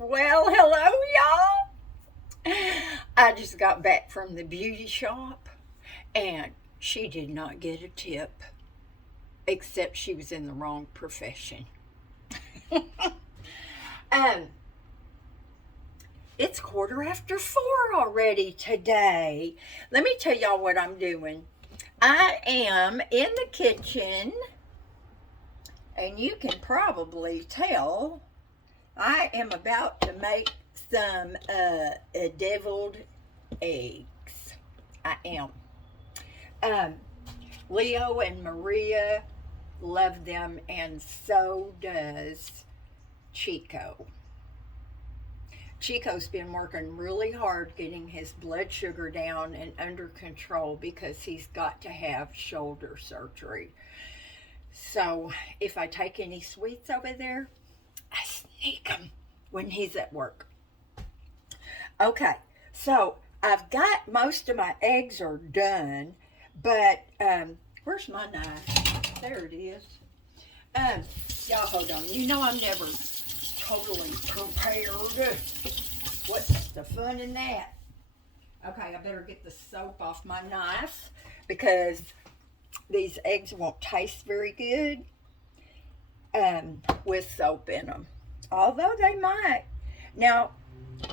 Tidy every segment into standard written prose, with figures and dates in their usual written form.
Well, hello, y'all. I just got back from the beauty shop and she did not get a tip, except she was in the wrong profession. um, it's 4:15 already today. Let me tell y'all what I'm doing. I am in the kitchen, and you can probably tell I am about to make some deviled eggs. I am. Um, Leo and Maria love them, and so does Chico. Chico's been working really hard getting his blood sugar down and under control because he's got to have shoulder surgery. So if I take any sweets over there, I sneak them when he's at work. Okay, so I've got most of my eggs are done, but where's my knife? There it is. Um, y'all hold on. You know I'm never totally prepared. What's the fun in that? Okay, I better get the soap off my knife because these eggs won't taste very good with soap in them. Although they might. Now,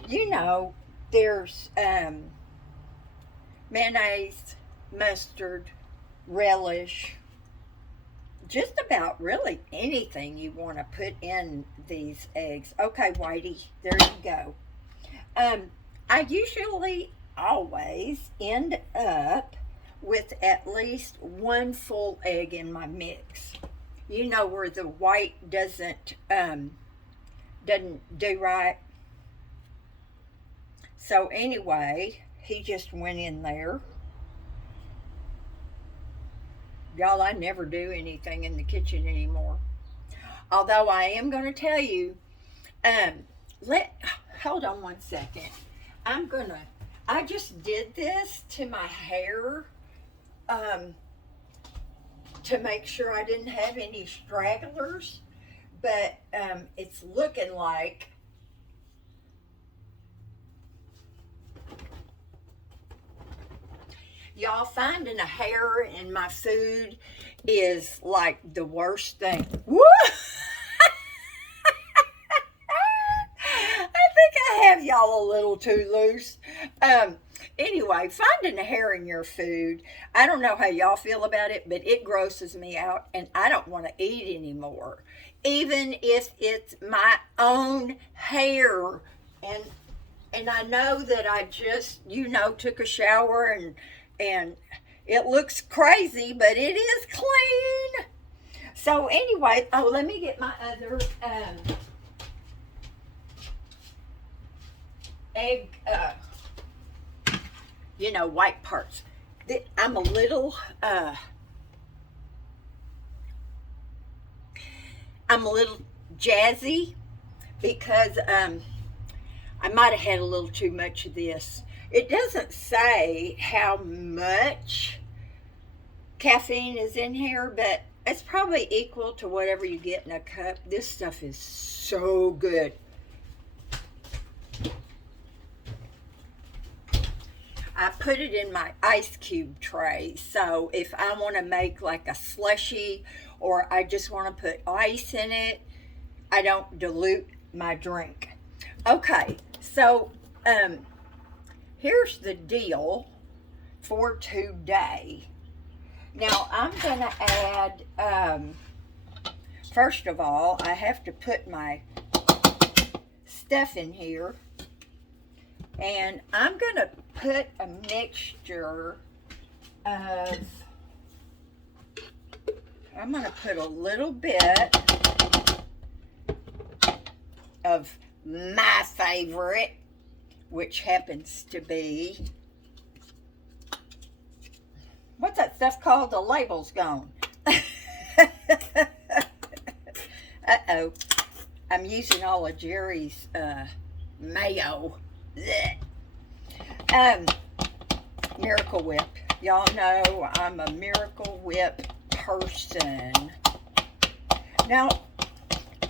you know, there's mayonnaise, mustard, relish, just about really anything you want to put in these eggs. Okay, Whitey, there you go. I usually always end up with at least one full egg in my mix. You know where the white doesn't do right. So anyway, he just went in there. Y'all, I never do anything in the kitchen anymore. Although I am going to tell you, let hold on one second. I just did this to my hair to make sure I didn't have any stragglers, but it's looking like y'all, finding a hair in my food is like the worst thing. Woo! I think I have y'all a little too loose. Anyway, finding a hair in your food, I don't know how y'all feel about it, but it grosses me out and I don't want to eat anymore. Even if it's my own hair. And I know that I just, took a shower and it looks crazy, but it is clean. So anyway, let me get my other egg, white parts. I'm a little, jazzy because I might have had a little too much of this. It doesn't say how much caffeine is in here, but it's probably equal to whatever you get in a cup. This stuff is so good. I put it in my ice cube tray, so if I want to make like a slushy or I just want to put ice in it, I don't dilute my drink. Okay, so here's the deal for today. Now I'm going to add, first of all, I have to put my stuff in here. And I'm going to put a mixture of, I'm going to put a little bit of my favorite, which happens to be, what's that stuff called? The label's gone. Uh-oh. I'm using all of Jerry's mayo. Miracle Whip. Y'all know I'm a Miracle Whip person. Now,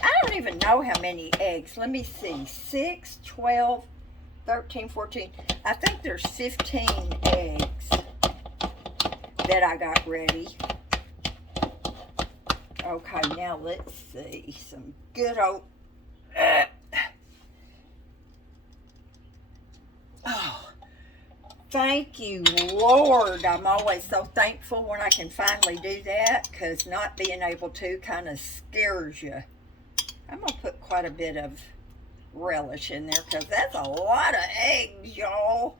I don't even know how many eggs. Let me see. 6, 12, 13, 14. I think there's 15 eggs that I got ready. Okay, now let's see. Some good old... Oh, thank you, Lord. I'm always so thankful when I can finally do that, because not being able to kind of scares you. I'm going to put quite a bit of relish in there, because that's a lot of eggs, y'all.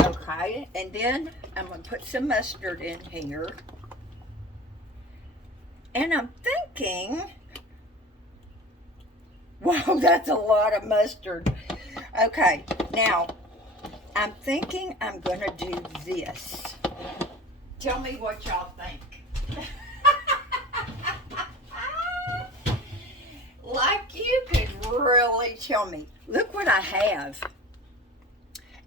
Okay, and then I'm going to put some mustard in here. And I'm thinking, whoa, that's a lot of mustard. Okay, now, I'm thinking I'm going to do this. Tell me what y'all think. Like you could really tell me. Look what I have.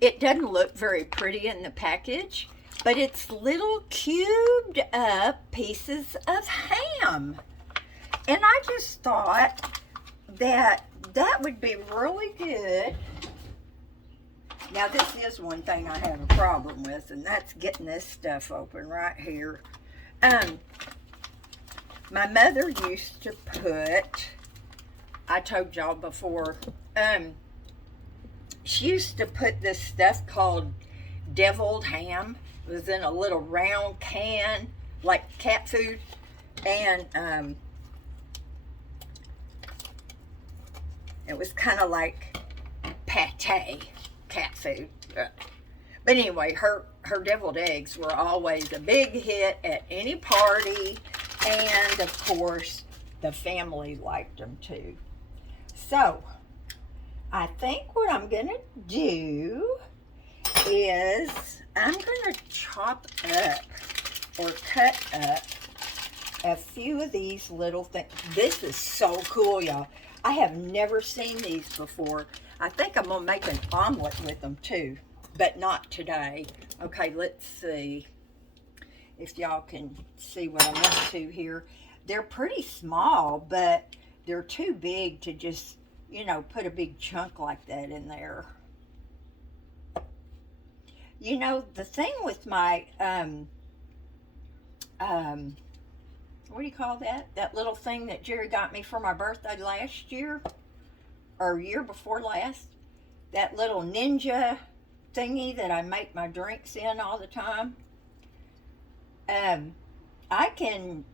It doesn't look very pretty in the package, but it's little cubed up pieces of ham. And I just thought that would be really good. Now this is one thing I have a problem with, and that's getting this stuff open right here. My mother used to put, I told y'all before, she used to put this stuff called deviled ham. It was in a little round can, like cat food, and it was kind of like pate cat food. But anyway, her deviled eggs were always a big hit at any party, and of course the family liked them too. So I think what I'm gonna do is I'm gonna chop up or cut up a few of these little things. This is so cool, y'all. I have never seen these before. I think I'm gonna make an omelet with them too, but not today. Okay, let's see if y'all can see what I'm up to here. They're pretty small, but they're too big to just, you know, put a big chunk like that in there. You know, the thing with my, what do you call that? That little thing that Jerry got me for my birthday last year, or year before last. That little ninja thingy that I make my drinks in all the time. I can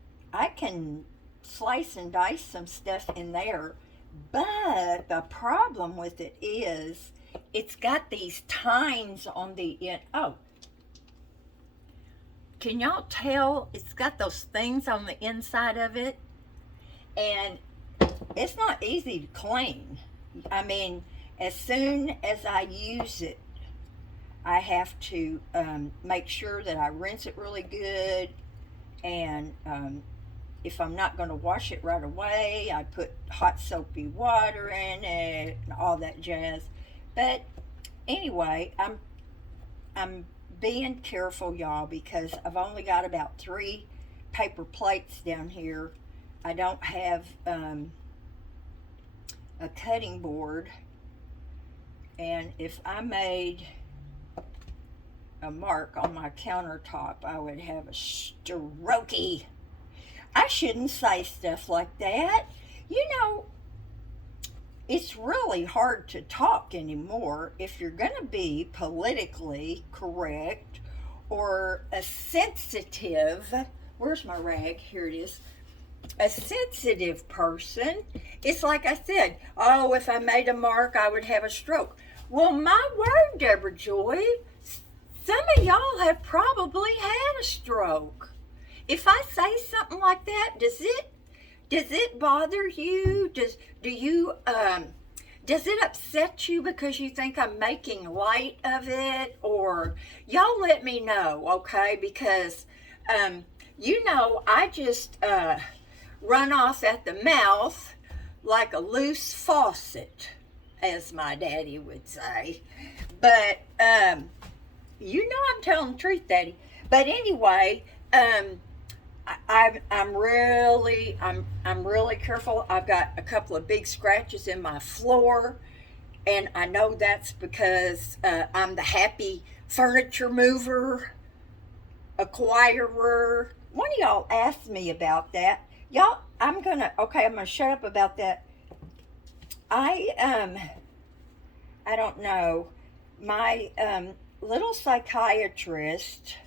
slice and dice some stuff in there, but the problem with it is it's got these tines on the end. Oh, can y'all tell? It's got those things on the inside of it, and it's not easy to clean. I mean, as soon as I use it, I have to make sure that I rinse it really good, and if I'm not going to wash it right away, I put hot soapy water in it and all that jazz. But anyway, I'm being careful, y'all, because I've only got about 3 paper plates down here. I don't have a cutting board, and if I made a mark on my countertop, I would have a strokey. I shouldn't say stuff like that. You know, it's really hard to talk anymore if you're going to be politically correct or a sensitive, where's my rag? Here it is. A sensitive person. It's like I said, oh, if I made a mark, I would have a stroke. Well, my word, Debrajoy, some of y'all have probably had a stroke. If I say something like that, does it bother you? Does it upset you because you think I'm making light of it? Or y'all let me know, okay? Because you know, I just run off at the mouth like a loose faucet, as my daddy would say. But you know I'm telling the truth, Daddy. But anyway, I'm really careful. I've got a couple of big scratches in my floor, and I know that's because I'm the happy furniture mover, acquirer. One of y'all asked me about that. Y'all, I'm gonna shut up about that. I I don't know. My little psychiatrist,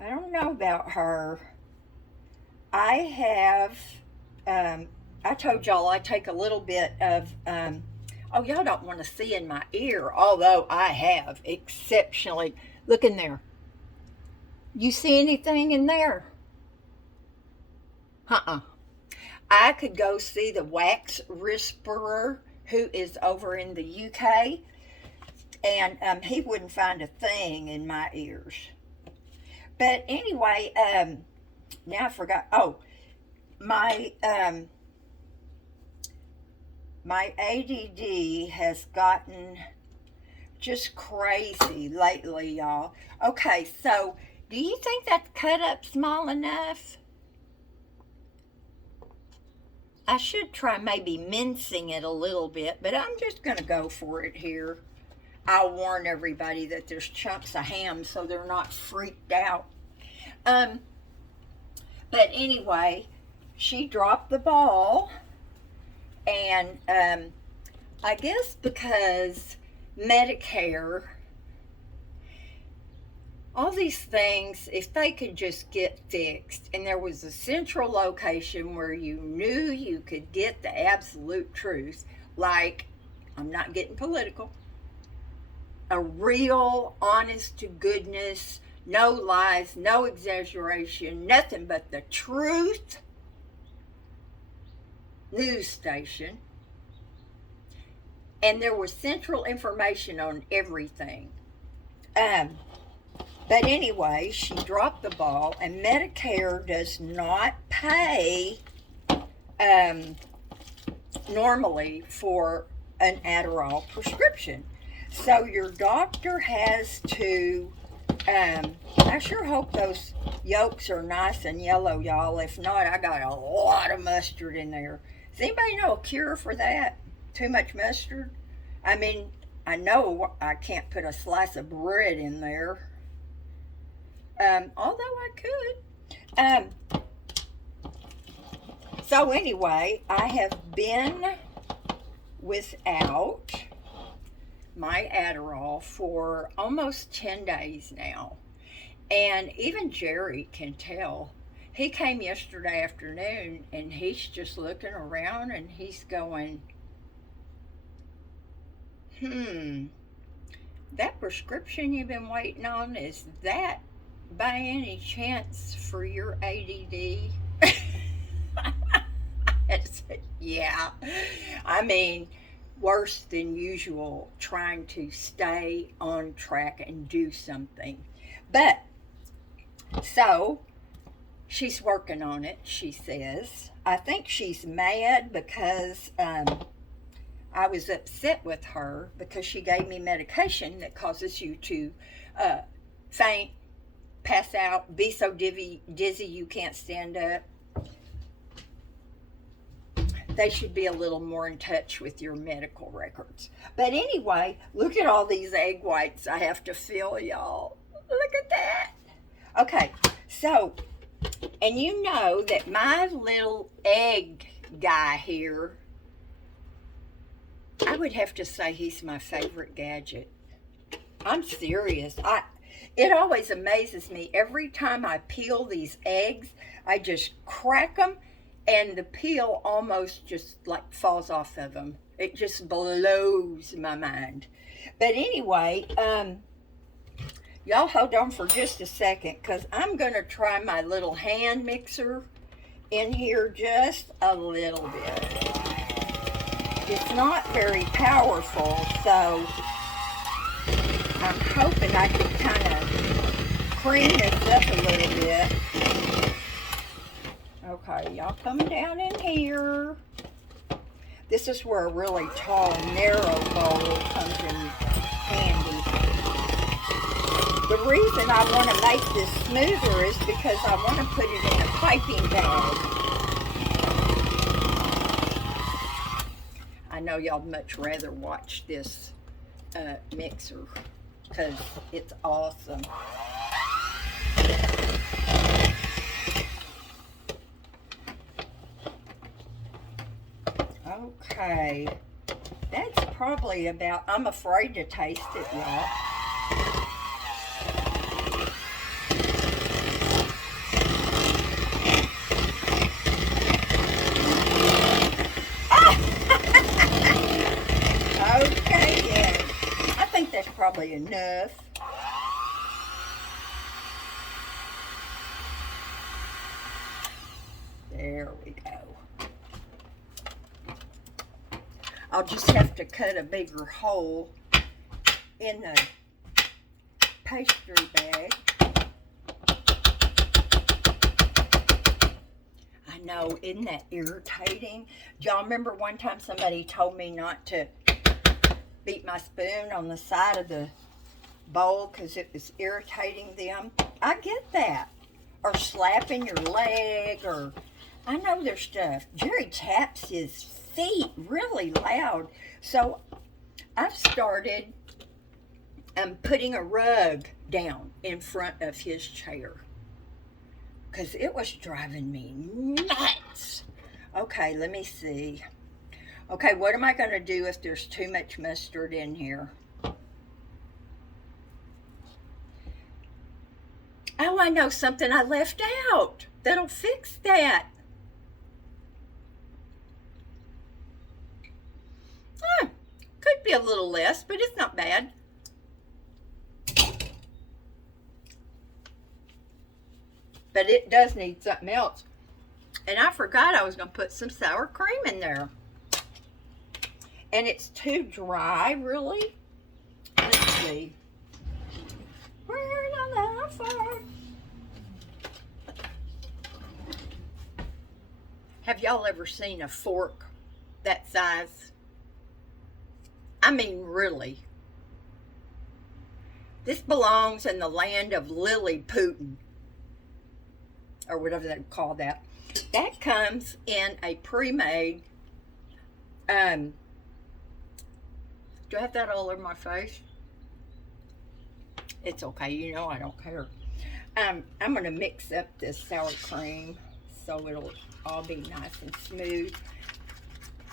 I don't know about her. I have, I told y'all I take a little bit of, oh, y'all don't want to see in my ear, although I have exceptionally. Look in there. You see anything in there? Uh-uh. I could go see the wax whisperer who is over in the UK, and he wouldn't find a thing in my ears. But anyway, now I forgot. Oh, my my ADD has gotten just crazy lately, y'all. Okay, so do you think that's cut up small enough? I should try maybe mincing it a little bit, but I'm just going to go for it here. I'll warn everybody that there's chunks of ham so they're not freaked out. Um, but anyway, she dropped the ball, and I guess because Medicare, all these things, if they could just get fixed and there was a central location where you knew you could get the absolute truth, like, I'm not getting political, a real, honest to goodness, no lies, no exaggeration, nothing but the truth news station, and there was central information on everything. But anyway, she dropped the ball, and Medicare does not pay normally for an Adderall prescription. So your doctor has to, I sure hope those yolks are nice and yellow, y'all. If not, I got a lot of mustard in there. Does anybody know a cure for that? Too much mustard? I mean, I know I can't put a slice of bread in there. Although I could. So anyway, I have been without my Adderall for almost 10 days now. And even Jerry can tell. He came yesterday afternoon and he's just looking around and he's going, that prescription you've been waiting on, is that by any chance for your ADD? I said, yeah. I mean, worse than usual, trying to stay on track and do something. But, so, she's working on it, she says. I think she's mad because I was upset with her because she gave me medication that causes you to faint, pass out, be so dizzy you can't stand up. They should be a little more in touch with your medical records. But anyway, look at all these egg whites I have to fill, y'all. Look at that. Okay, so, and you know that my little egg guy here, I would have to say he's my favorite gadget. I'm serious. It always amazes me. Every time I peel these eggs, I just crack them, and the peel almost just like falls off of them. It just blows my mind. But anyway, y'all hold on for just a second, because I'm going to try my little hand mixer in here just a little bit. It's not very powerful, so I'm hoping I can kind of cream this up a little bit. Okay, y'all come down in here. This is where a really tall, narrow bowl comes in handy. The reason I want to make this smoother is because I want to put it in a piping bag. I know y'all much rather watch this mixer because it's awesome. Okay, that's probably about, I'm afraid to taste it, y'all. Okay, yeah. I think that's probably enough. There we go. I'll just have to cut a bigger hole in the pastry bag. I know, isn't that irritating? Do y'all remember one time somebody told me not to beat my spoon on the side of the bowl because it was irritating them? I get that. Or slapping your leg, or I know there's stuff. Jerry taps his feet really loud. So I've started putting a rug down in front of his chair because it was driving me nuts. Okay, let me see. Okay, what am I going to do if there's too much mustard in here? Oh, I know something I left out that'll fix that. Could be a little less, but it's not bad. But it does need something else. And I forgot I was going to put some sour cream in there. And it's too dry, really. Let's see. Have y'all ever seen a fork that size? I mean, really. This belongs in the land of Lilliputian, or whatever they call that. That comes in a pre-made, do I have that all over my face? It's okay, you know I don't care. I'm going to mix up this sour cream so it'll all be nice and smooth.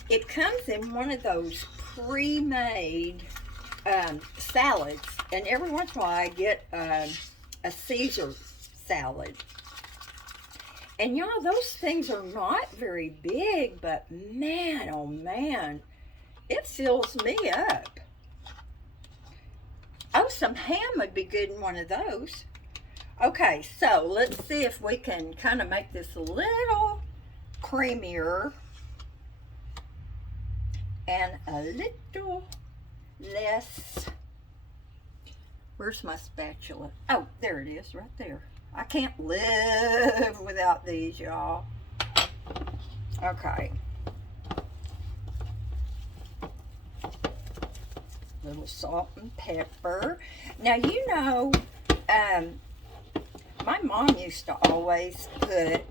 It comes in one of those pre-made salads, and every once in a while I get a Caesar salad. And y'all, those things are not very big, but man, oh man, it fills me up. Oh, some ham would be good in one of those. Okay, so let's see if we can kind of make this a little creamier and a little less. Where's my spatula? Oh, there it is, right there. I can't live without these, y'all. Okay. Little salt and pepper. Now, you know, my mom used to always put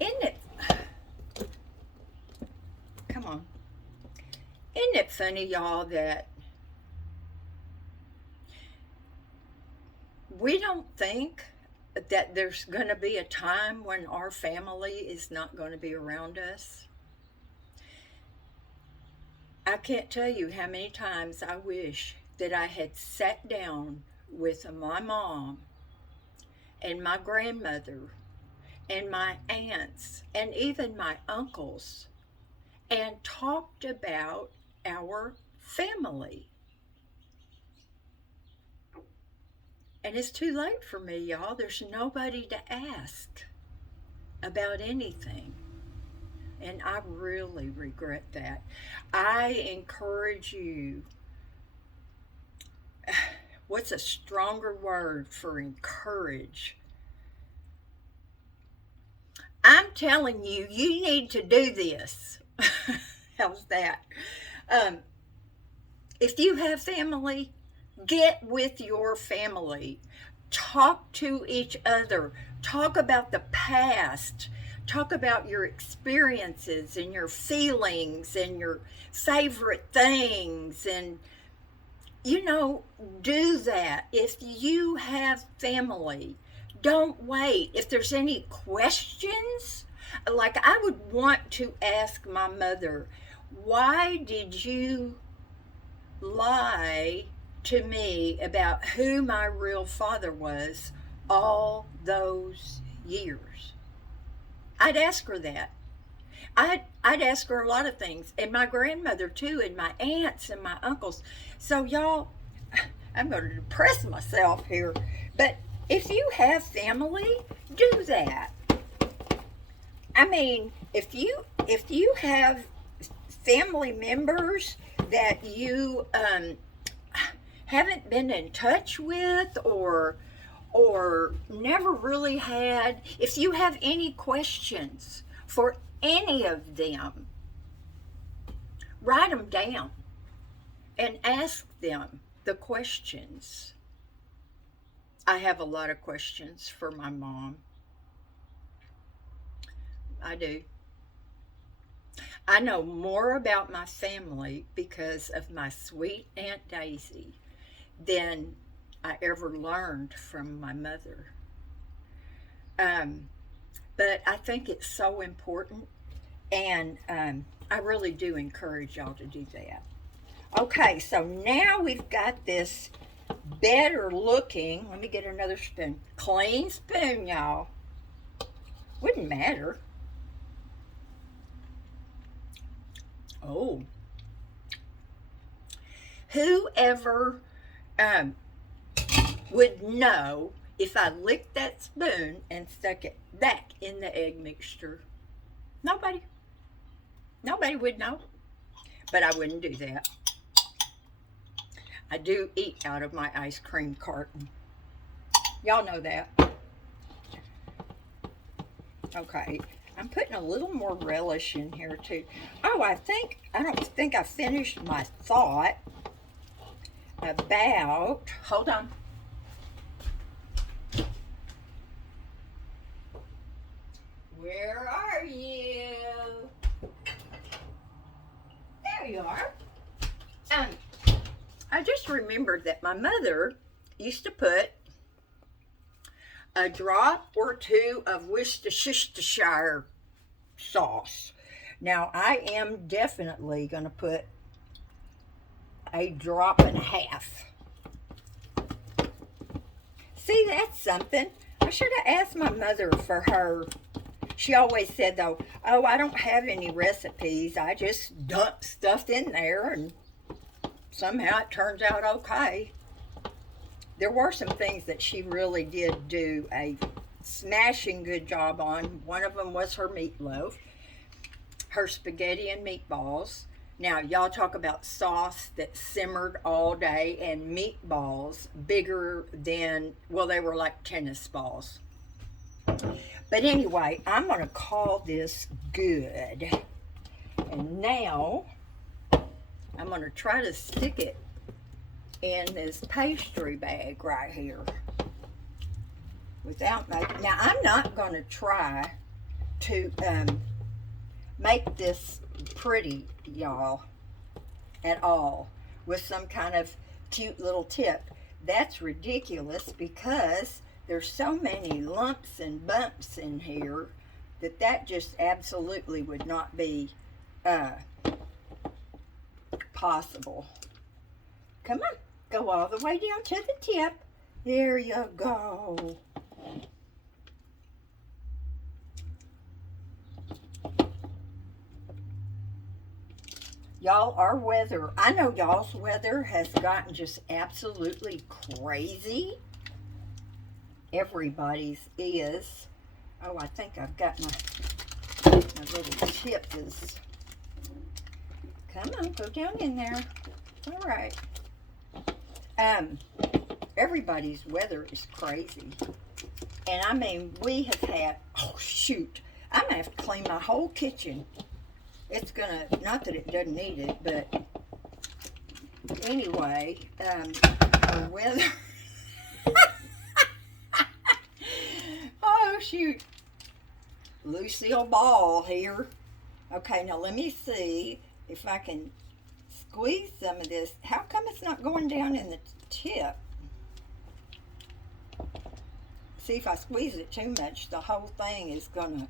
in it. Come on. Isn't it funny, y'all, that we don't think that there's going to be a time when our family is not going to be around us? I can't tell you how many times I wish that I had sat down with my mom and my grandmother and my aunts and even my uncles and talked about our family. And it's too late for me, y'all. There's nobody to ask about anything. And I really regret that. I encourage you. What's a stronger word for encourage? I'm telling you, you need to do this. How's that? If you have family, Get with your family. Talk to each other. Talk about the past. Talk about your experiences and your feelings and your favorite things. And, you know, do that. If you have family, don't wait. If there's any questions, like I would want to ask my mother, why did you lie to me about who my real father was all those years? I'd ask her that. I'd ask her a lot of things, and my grandmother too, and my aunts and my uncles. So y'all, I'm going to depress myself here, but if you have family, do that. I mean, if you have family members that you haven't been in touch with, or never really had, if you have any questions for any of them, write them down and ask them the questions. I have a lot of questions for my mom. I do. I know more about my family because of my sweet Aunt Daisy than I ever learned from my mother. Um, but I think it's so important, and I really do encourage y'all to do that. Okay, so now we've got this better looking, let me get another spoon, clean spoon, y'all. Wouldn't matter. Oh, whoever um, would know if I licked that spoon and stuck it back in the egg mixture? Nobody. Nobody would know. But I wouldn't do that. I do eat out of my ice cream carton. Y'all know that. Okay. I'm putting a little more relish in here too. Oh, I don't think I finished my thought about, hold on. Where are you? There you are. Um, I just remembered that my mother used to put a drop or two of Worcestershire sauce. Now, I am definitely going to put a drop and a half. See, that's something. I should have asked my mother for her. She always said, though, oh, I don't have any recipes. I just dump stuff in there, and somehow it turns out okay. There were some things that she really did do a smashing good job on. One of them was her meatloaf, her spaghetti and meatballs. Now, y'all talk about sauce that simmered all day, and meatballs bigger than, well, they were like tennis balls. But anyway, I'm going to call this good. And now, I'm going to try to stick it in this pastry bag right here without making. Now, I'm not going to try to make this pretty, y'all, at all with some kind of cute little tip. That's ridiculous because there's so many lumps and bumps in here that just absolutely would not be possible. Come on, go all the way down to the tip. There you go. Y'all, our weather, I know y'all's weather has gotten just absolutely crazy. Everybody's is. Oh, I think I've got my little tip is. Come on, go down in there. All right. Everybody's weather is crazy. And I mean, we have had, oh shoot, I'm gonna have to clean my whole kitchen. It's gonna, not that it doesn't need it, but anyway, know whether. Oh, shoot. Lucille Ball here. Okay, now let me see if I can squeeze some of this. How come it's not going down in the tip? See, if I squeeze it too much, the whole thing is going to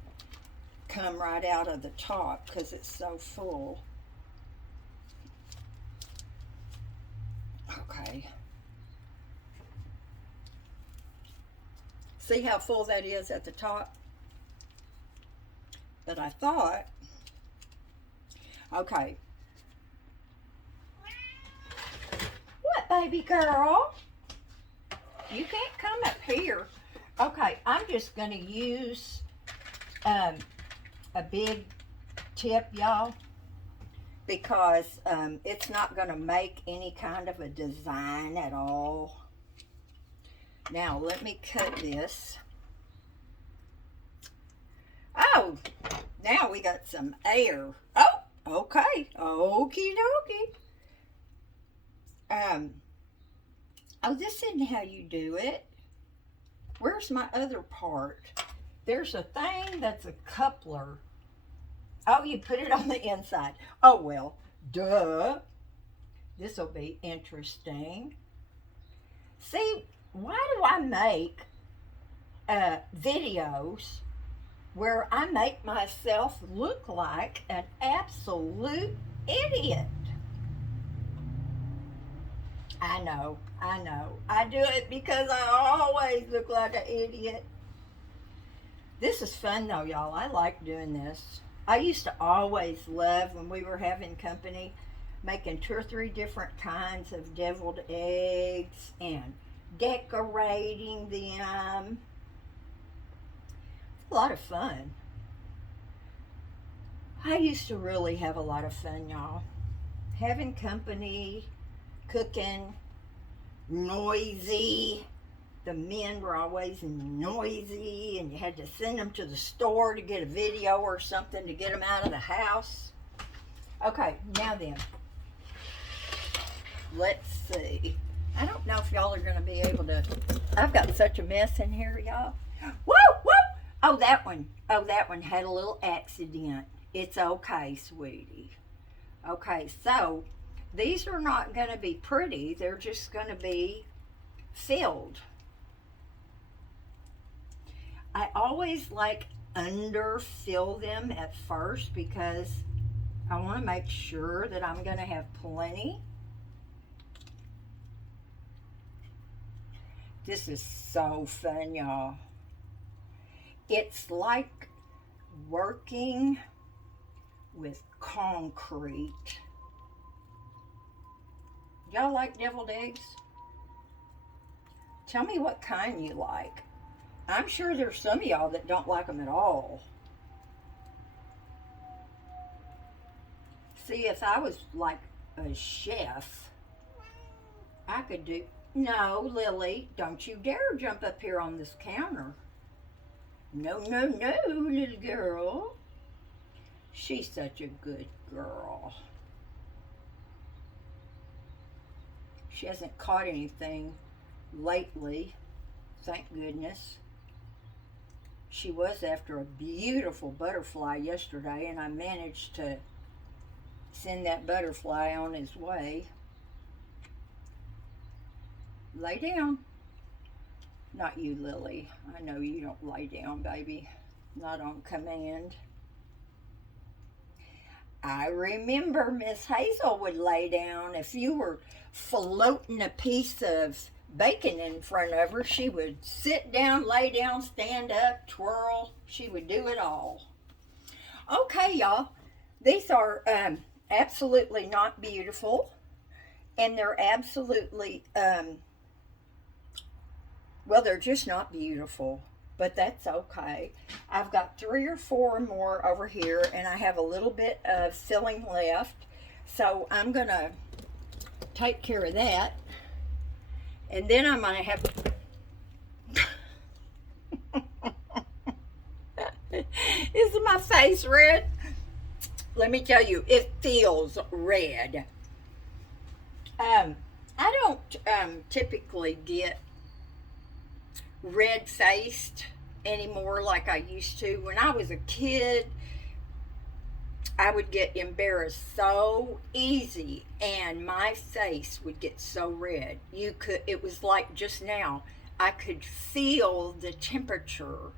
come right out of the top because it's so full. Okay. See how full that is at the top? But I thought, okay. What, baby girl? You can't come up here. Okay, I'm just going to use a big tip, y'all, because it's not going to make any kind of a design at all. Now, let me cut this. Oh, now we got some air. Oh, okay. Okie dokie. Oh, this isn't how you do it. Where's my other part? There's a thing that's a coupler. Oh, you put it on the inside. Oh, well, duh. This will be interesting. See, why do I make videos where I make myself look like an absolute idiot? I know. I do it because I always look like an idiot. This is fun though, y'all. I like doing this. I used to always love when we were having company, making 2 or 3 different kinds of deviled eggs and decorating them. It's a lot of fun. I used to really have a lot of fun, y'all. Having company, cooking, noisy. The men were always noisy, and you had to send them to the store to get a video or something to get them out of the house. Okay, now then, let's see. I don't know if y'all are going to be able to. I've got such a mess in here, y'all. Woo, woo! Oh, that one had a little accident. It's okay, sweetie. Okay, so these are not going to be pretty. They're just going to be filled. I always like underfill them at first because I want to make sure that I'm going to have plenty. This is so fun, y'all. It's like working with concrete. Y'all like deviled eggs? Tell me what kind you like. I'm sure there's some of y'all that don't like them at all. See, if I was like a chef, I could do... No, Lily, don't you dare jump up here on this counter. No, little girl. She's such a good girl. She hasn't caught anything lately, thank goodness. She was after a beautiful butterfly yesterday, and I managed to send that butterfly on his way. Lay down. Not you, Lily. I know you don't lay down, baby. Not on command. I remember Miss Hazel would lay down. If you were floating a piece of bacon in front of her, she would sit down, lay down, stand up, twirl. She would do it all. Okay, y'all. These are absolutely not beautiful. And they're absolutely... well, they're just not beautiful, but that's okay. I've got 3 or 4 more over here, and I have a little bit of filling left, so I'm going to take care of that, and then I'm going to have... Isn't my face red? Let me tell you, it feels red. I don't typically get red faced anymore like I used to. When I was a kid, I would get embarrassed so easy and my face would get so red. It was like just now, I could feel the temperature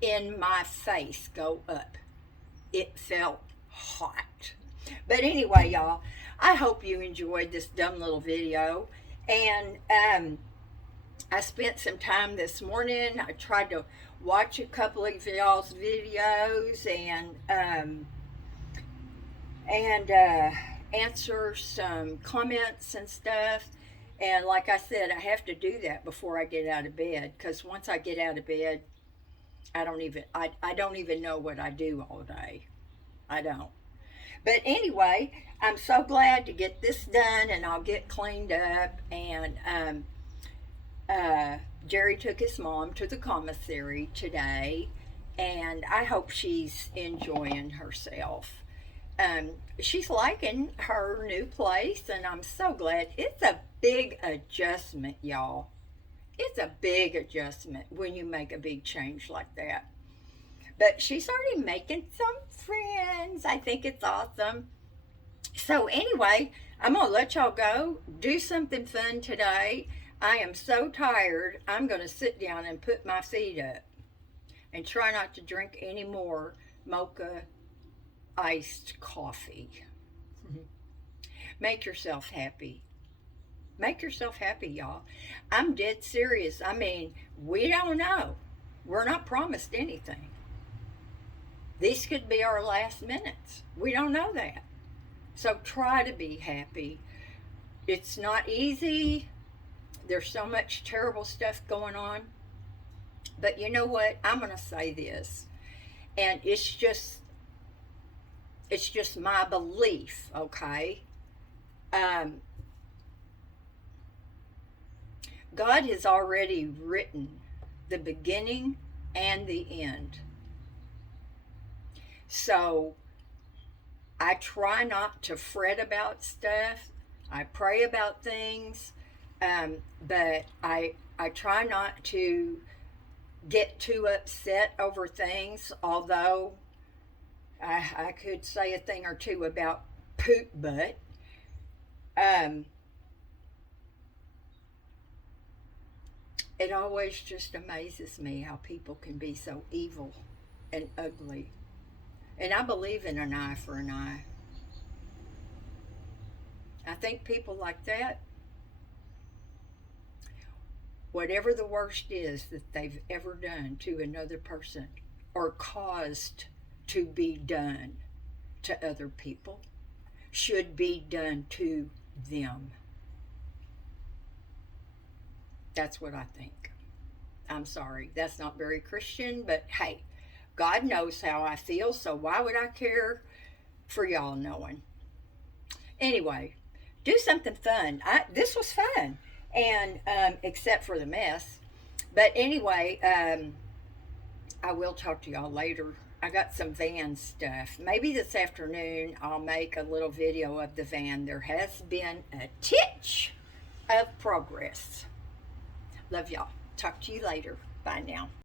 in my face go up. It felt hot. But anyway, y'all, I hope you enjoyed this dumb little video. And I spent some time this morning. I tried to watch a couple of y'all's videos and answer some comments and stuff. And like I said, I have to do that before I get out of bed, because once I get out of bed, I don't even know what I do all day. I don't. But anyway, I'm so glad to get this done, and I'll get cleaned up. And Jerry took his mom to the commissary today, and I hope she's enjoying herself. She's liking her new place, and I'm so glad. It's a big adjustment, y'all. It's a big adjustment when you make a big change like that. But she's already making some friends. I think it's awesome. So, anyway, I'm going to let y'all go. Do something fun today. I am so tired. I'm going to sit down and put my feet up and try not to drink any more mocha iced coffee. Make yourself happy. Make yourself happy, y'all. I'm dead serious. I mean, we don't know. We're not promised anything. These could be our last minutes. We don't know that. So try to be happy. It's not easy. There's so much terrible stuff going on. But you know what? I'm going to say this. And it's just my belief, okay? God has already written the beginning and the end. So I try not to fret about stuff. I pray about things, but I try not to get too upset over things, although I could say a thing or two about poop butt. It always just amazes me how people can be so evil and ugly. And I believe in an eye for an eye. I think people like that, whatever the worst is that they've ever done to another person or caused to be done to other people, should be done to them. That's what I think. I'm sorry. That's not very Christian, but hey, God knows how I feel, so why would I care for y'all knowing? Anyway, do something fun. This was fun, and except for the mess. But anyway, I will talk to y'all later. I got some van stuff. Maybe this afternoon I'll make a little video of the van. There has been a titch of progress. Love y'all. Talk to you later. Bye now.